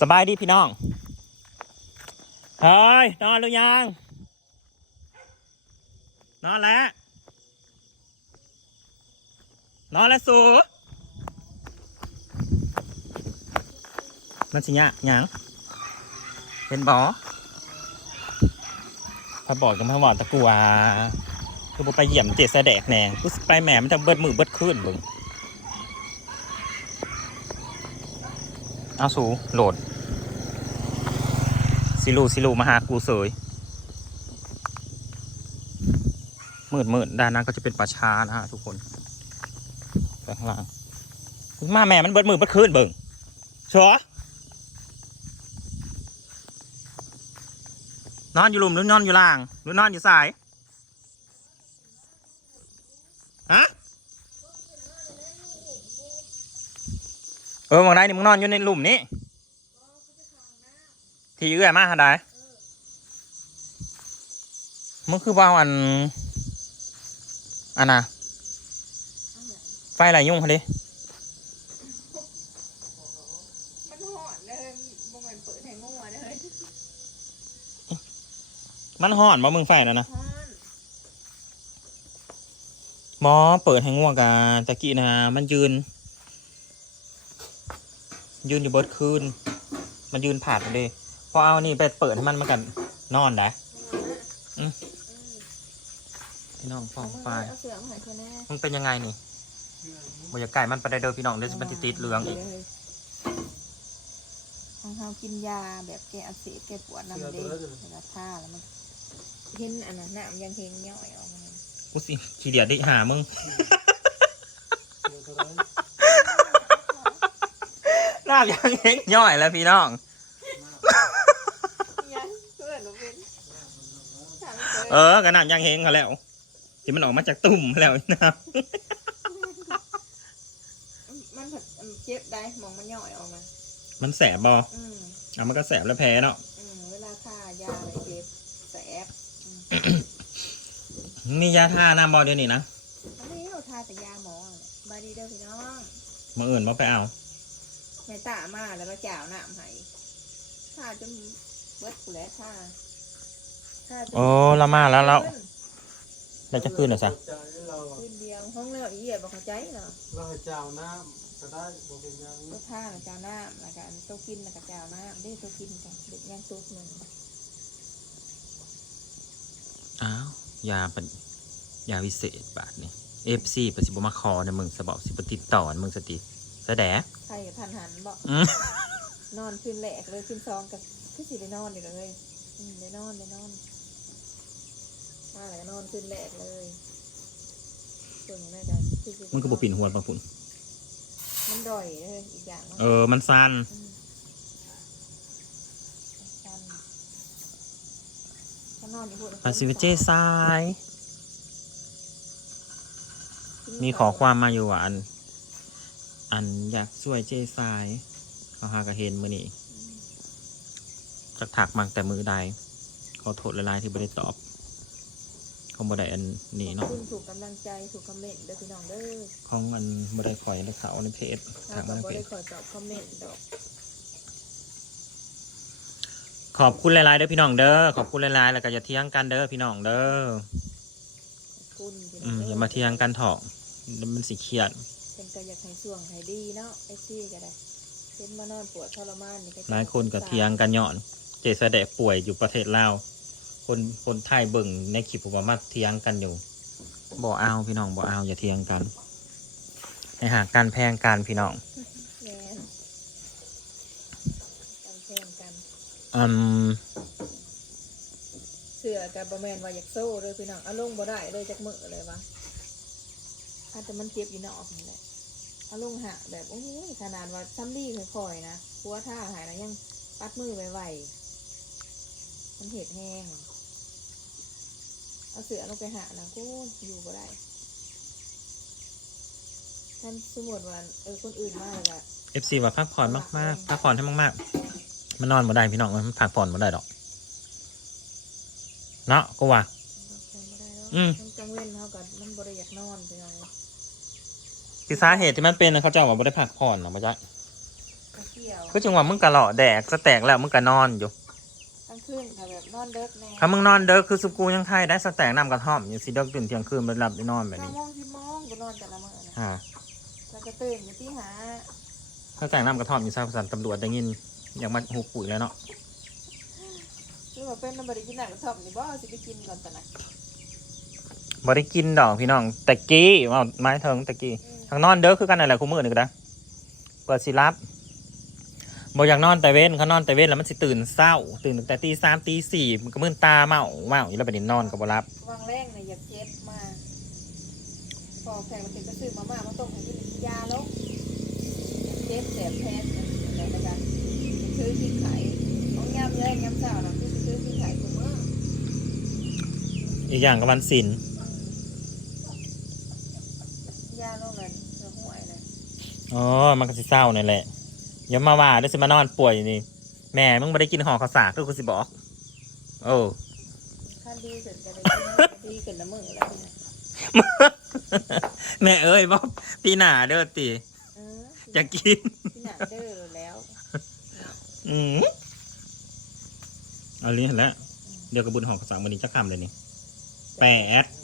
สบายดีพี่น้องเฮ้ยนอนหรือยัง นอนแล้ว นอนแล้วสูมันสิยะหยังเป็นบอพอบอกกันพอบอตะกัวคือไปเหยี่ยมเจสแดกแน่กูไปแหม่มันจะเบิดมือเบิดขึ้นบึง เอาสูโหลดสิลูสิลูมาหากูเสยมืดมืดด้านนั้นก็จะเป็นป่าช้านะฮะทุกคนข้างล่างมาแม่มันเบิดมือเบิดคืนเบิ่งชัวนอนอยู่หลุมหรือนอนอยู่ล่าง หรือนอนอยู่สายฮะเออมองได้นี่มึงนอนอยู่ในหลุมนี้ ที่เอื้อยมาหาได้มันคือว่าอัน อันน่ะไฟไหลยุ่งเขาดิมันหอนเลยบ่แมันเปิดให้งัวเลยมันห่อนบ่มึงไฟนะนะหอนหมอเปิดให้ง่วงกาตะกี้นะมันยืน ยืนอยู่เบิดคืน มันยืนผาดเลยพอเอานี่ไปเปิดให้มันมากันนอนได้อืมพี่น้องฟองไฟเอาเสือมาให้เธอแน่มันเป็นยังไงนี่บรรยากาศมันไปได้เด้อพี่น้องเดี๋ยวจะมันติดติดเหลืองอีกของเฮากินยาแบบแก้อักเสบแก้ปวดน้ำเด็กเวลาท่าแล้วมันเห็นอันนั้นน้ำยังเห็นย่อยออกมากูสิขี้เดียดได้หามึง น้ำยังเฮงย่อยแล้วพี่น้อง ยังเพื่อนหนูเป็นถามเออกระน้ำยังเฮงเขาแล้วที่มันออกมาจากตุ่มแล้วนะมันผัดเจ็บได้มองมันย่อยออกมา มันแสบบออืมอะมันก็แสบแล้วแพ้เนาะอืมเวลาทายาอะไรเจ็บแสบมียาทาน้ำบอเดียวนี่นะอันนี้เราทาแต่ยาหมอเนี่ยบายดีเด้อพี่น้อง มาอื่นมาไปเอา แม่ตามาแล้วเราจ่าวน้ำให้ทาจนเบิดกูแล้วทาทาจนโอ้ละมาแล้วแล้วแล้วจะขึ้นเหรอซะใจเราอะคืนเดียวห้องแล้วอีเหี้ยบอกเข้าใจเนาะเราให้เจ้าน้ำก็ได้บอกเป็นยังก็ท่าแล้วจ่าวน้ำแล้วกันโตกินแล้วก็จ่าวน้ำได้โตกินกันเด็กย่างตุ๊กหนึ่งอ้าวยาเป็นยาวิเศษบาทนี่เอฟซีปฏิบมาคอในมึงสบอกสิบติดต่อนะมึงสติ แสดงใครกับทันหันบอกอืมนอนคืนแรกเลยคืนสองกับคือสิได้นอนอยู่เลยอืมได้นอนได้นอนมาแล้วก็นอนคืนแรกเลยส่วนแม่จะคือสิได้มึงก็บอปิ่นหัวบางพุ่นมันด่อยเลยอีกอย่างมันเออมันสั้นอืมสั้นถ้านอนอยู่พูดปาซิวเจทราย มีขอความมาอยู่ว่าอัน อันอยากช่วยเจทรายเขาหากระเห็นมือนี่จักถักมังแต่มือใดขอโทษละลายๆที่ไม่ได้ตอบเขาบ่ได้อันนี้ขอเนาะบคุณถูกกำลังใจถูกคอมเมนต์เด้อพี่น้องเด้อของมันบ่ได้ข่อยในเขาในเพจถ้าถามก็มาในบ่เพได้จขอตอบคอมเมนต์ดอกขอบคุณหลายๆเด้อพี่น้องเด้อขอบคุณหลายๆแล้วก็อย่าเที่ยงกันเด้อพี่น้องเด้อขอบคุณพี่น้อืองมเด้อย่ามาเที่ยงกันเถอะมันสิเครียด เป็นก็อยากให้ส่วงให้ดีเนาะไอซี่ก็ได้เป็นมานอนปวดทรมานนี่ก็หลายคนก็เที่ยงกันย่อน เจสแดะป่วยอยู่ประเทศลาวคนคนไทยเบิ่งในคลิปผมว่ามาเที่ยงกันอยู่บ่เอาพี่น้องบ่เอาอย่าเที่ยงกันให้หาการแพงกันพี่น้องแม่นกันแทนกัน อืมเสือกับบะแมนว่าอยากโซ่เลยพี่น้องเอาลงบ่ได้เลยจากมือเลยวะ อาจจะมันเจ็บอยู่นอกนี่แหละเอาลงหะแบบโอ้ยขนาดว่าซ้ำดีค่อยๆนะหัวท่าหายนะยังปัดมือไวๆมันเห็ดแห้ง เอาเสือลงไปหานะกูอยู่บ่ได้ท่านสมมติว่าเออคนอื่นมาเลยอะเอฟซีว่าพักผ่อนมากๆพักผ่อนให้มากๆ มันนอนบ่ได้พี่น้องมันพักผ่อนบ่ได้ดอกเนาะก็ว่า อืมมันกังเว้นเขากับมันบริยากนอนไปหน่อย ที่สาเหตุที่มันเป็นน่ะเขาเจ้าว่าบ่ได้พักผ่อนหรอกบ่จ๊ะกระเกี่ยวก็จังหวะมึงกะหล่อแดกสแตกแล้วมึงกะนอนอยู่กลางคืนค่ะแบบนอนเด็กแน่ถ้ามึงนอนเด้อคือสุกูยังไทยได้สแตกน้ำกระท่อมอยู่สิเด้อตื่นเที่ยงคืนไปหลับไปนอนแบบเก้านี้โมงสิบโมงกูนอนแต่ละมื้อนะอ่าแล้วก็ตื่นอยู่ที่หาถ้าแต่งน้ำกระท่อมอยู่ซาสันตำรวจได้ยินอยากมาหูปุ๋ยแล้วเนาะคือว่าเป็นน้ำบริกินหนักกระทบนี่บ่สิไปกินก่อนตะนะบ่ได้กินดอกพี่น้องตะกี้ว่าไม้เถิงตะกี้ อืมทางนอนเด้อคือกันนั่นแหละคู่มือนี่ก็ได้เปิดสิรับบ่อยากนอนแต่เว้นเขานอนแต่เว้นแล้วมันสิตื่นเศร้า ตื่นตั้งแต่ตีสามตีสี่มันก็มึนตาเมาเมาอยู่แล้วไปนนอนก็บ่รับวางแรงเนี่ยอยากเจ็บมาพอแฟนมาถึงก็ซื้อมาม่ามาต้มให้กินยาแล้วเจ็บแสบแพ้อะไรนะกันซื้อที่ไข่ของยำแรงยำเช้านะคือซื้อที่ไข่กูมื้ออีกอย่างก็วันศิลยาโรงนั้นเสือห่วยนะ อ๋อ มันก็สิเศร้านั่นแหละอย่ามาว่าเดี๋ยวสิมานอนป่วยนี่ แม่มึงไม่ได้กินห่อข้าวสากคือกูสิบอก โอ้ขั้นดีเสร็จจะได้กินแล้วดีขึ้นละมื้อแล้วเนี่ยแม่เอ้ยบอกพี่หนาเด้อติเออจะกิน ที่หนักเด้อแล้วอืมเอาลิ้นเห็นแล้ว เดี๋ยวกระบุญห่อข้าวสากมันนี้จะคำเลยนี่แปดนี่อีก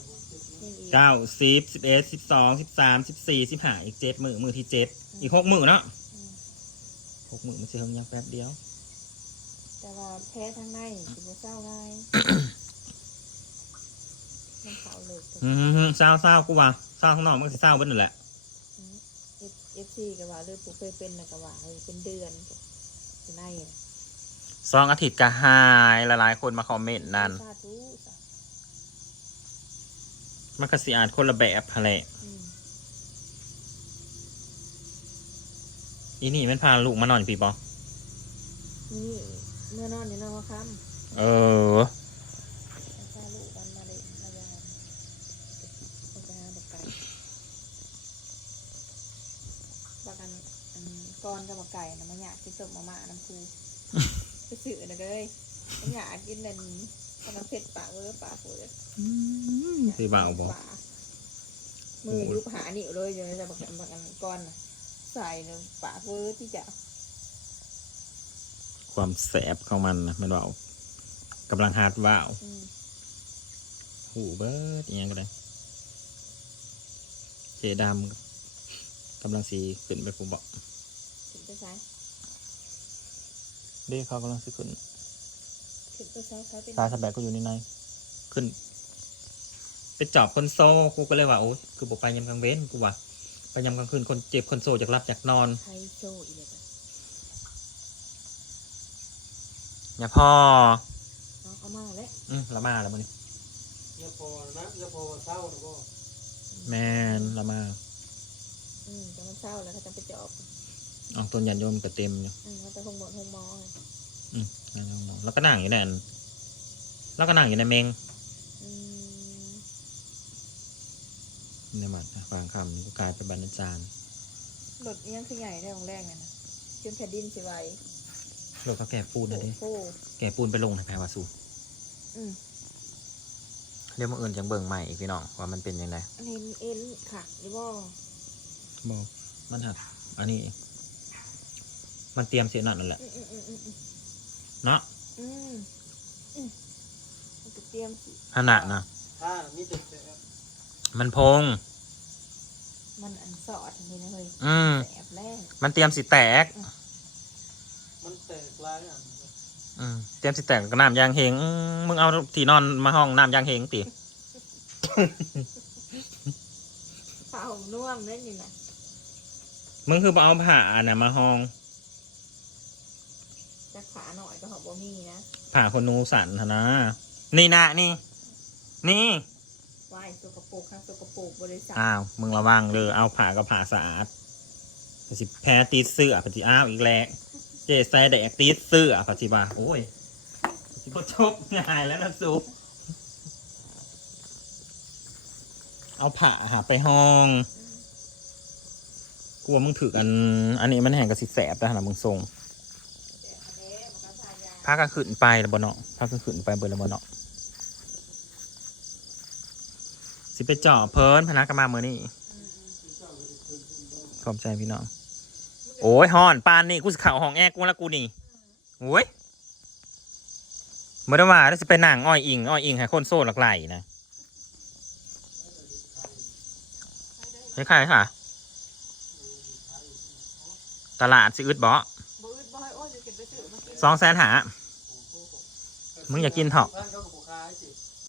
เก้าสิบสิบเอ็ดสิบสองสิบสามสิบสี่สิบห้าอีกเจ็ดมือมือที่เจ็ดอีกหกมือเนาะอืมหกมือมันจะเพิ่มยังแป๊บเดียว แต่ว่าแพ้ทั้งในสิบ่เศร้าง่ายมันเศร้าเลยอืมเศร้าเศร้ากูว่าเศร้าข้างนอกมันก็สิเศร้าเบิ้ลนั่นแหละเอฟซีก็ว่าเลือดผู้เคยเป็นนะก็ว่าเออเป็นเดือนจะในน่ะสองอาทิตย์ก็หายหลายๆคนมาคอมเมนต์นั่นสาธุสา มันก็สิอ่านคนละแบบอะไรอืมอีนี่มันพาลูกมานอนอยู่ปีบอนี่เมื่อนอนอยู่นอนว่าค่เออำพาลูกวันมาเลยมายามไปหาเด็กไก่บักกันอันก้อนกับบักไก่นะมันอยากกินต้มมาม่าน้ำคูไปสื่อนะเลยมันอยากกินนั่นต อนนั้นเผ็ดปากเวอร์ปากเวอร์สิเบาบอมือยุบหานิ่วเลยอยู่ในจะบักกันบักกันก้อนน่ะใส่ในปากเวอร์ที่จะความแสบของมันนะมันเบากำลังฮาร์ดว่าวอืมหูเบิร์ดอหยังก็ได้เจดำกำลังสีขึ้นไปฟูบอกถึงจะใช้เด้เขากำลังสิขึ้น ถึงจะใช้ใช้เป็นตาสแบกก็อยู่ในในขึ้น ไปจอบคนโซ่กูก็เลยว่าโอ้ยคือบอกไปยำกลางเว้นกูว่าไปยำกลางคืนคนเจ็บคนโซ่จากรับจากนอนไฮโซอีเลยปะอย่าพ่อน้องเอามาแล้วอืมละมาแล้วมันอย่าพอนะอย่าพอเศร้านะก็แมนละมาอืมจะมันเศร้าแล้วเขาจะไปจอบเออกต้นยันโยมก็เต็มอยู่อืมมันจะคงหมดคงมออืมนั่นน้องๆ แล้วก็นั่งอยู่ในอันแล้วก็นั่งอยู่ในเมงอืมในหมัดนะฟางคำนี่ก็กลายเป็นบรรณาจารย์รถอิหยังคือใหญ่ได้ของแรกไงนะจนแผ่นดินสิไหวโลกเขาแก่ปูนนะโอ้เด้โหแก่ปูนไปลงในแพรวาสูอืมเรียกมาเอื่นจังเบิ่งใหม่อีกพี่น้องว่ามันเป็นยังไงอันนี้เอ็นขาดหรือว่าบอกมันหักอันนี้ มันเตรียมเสียนั่นนั่นแหละ เนาะอืมอืมมันจะเตรียมสิขนาดนะถ้ามีแต่แต่มันพง มันอันสอดอันนี้นะเฮ้ยอืมแอบแรกมันเตรียมสิแตก มันแตกหลายอันอืมเตรียมสิแตกกับน้ำยางเฮงอืมมึงเอาที่นอนมาห้องน้ำยางเฮงติเป่าน่วมได้นี่นะมึงคือบ่เอาผ้าน่ะมาห้อง จะขาหน่อยก็หอบบ่มีนะผ้าคนนูสันหั่นนะ นี่นะนี่ นี่วายสกปรกค่ะสกปรกบริษัทอ้าวมึงระวังเลยเอาผ้ากับผ้าสะอาดปฏิแพ้ตีเสื้อปฏิอ้าวอีกแล้วเจใส่แดกตีเสื้อปฏิบ่าโอ้ยปฏิบ่จบง่ายแล้วนะสุเอาผ้าหาไปห้องกลัวมึงถืออัน อันนี้มันแห่งกระสิแสบแต่หนามึงทรงพากันขึ้นไปแล้วบนเนาะพากันขึ้นไปเบนแล้วบนเนาะสิไปเจาะเพิ่นพนักกมาเมื่อนี้ขอบใจพี่น้อง โอ้ยฮอนปานนี่กูสิเข่าห้องแอร์กูแล้วกูนี่โอ้ยเมื่อวานได้สิไปนั่งอ้อยอิงอ้อยอิงให้คนโซ่หลักไหลนะคล้ายค่ะ ตลาดสิอึดบ่บ่อึดเบากินสองแสนหา มึงอยากกินเหรอ